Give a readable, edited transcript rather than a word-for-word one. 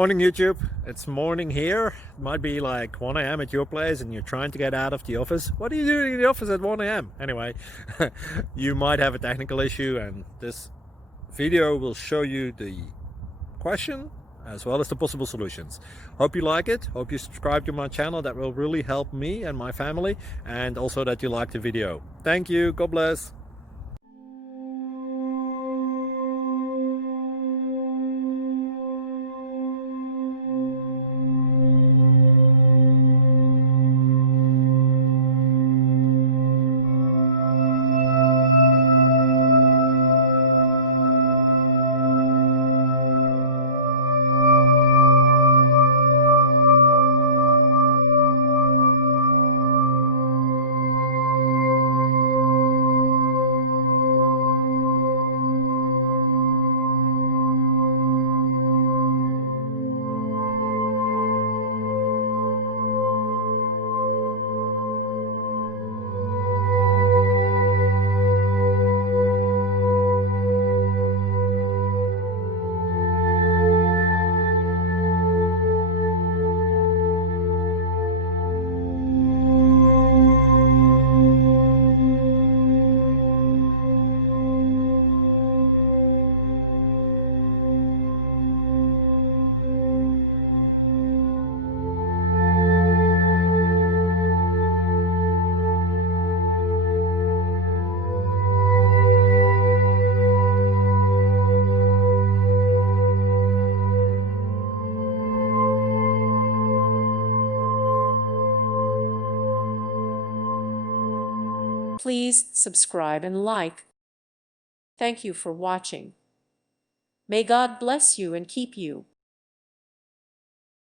Morning YouTube, it's morning here. It might be like 1 a.m. at your place and you're trying to get out of the office. What are you doing in the office at 1 a.m.? Anyway, you might have a technical issue and this video will show you the question as well as the possible solutions. Hope you like it, hope you subscribe to my channel. That will really help me and my family, and also that you like the video. Thank you, God bless. Please subscribe and like. Thank you for watching. May God bless you and keep you.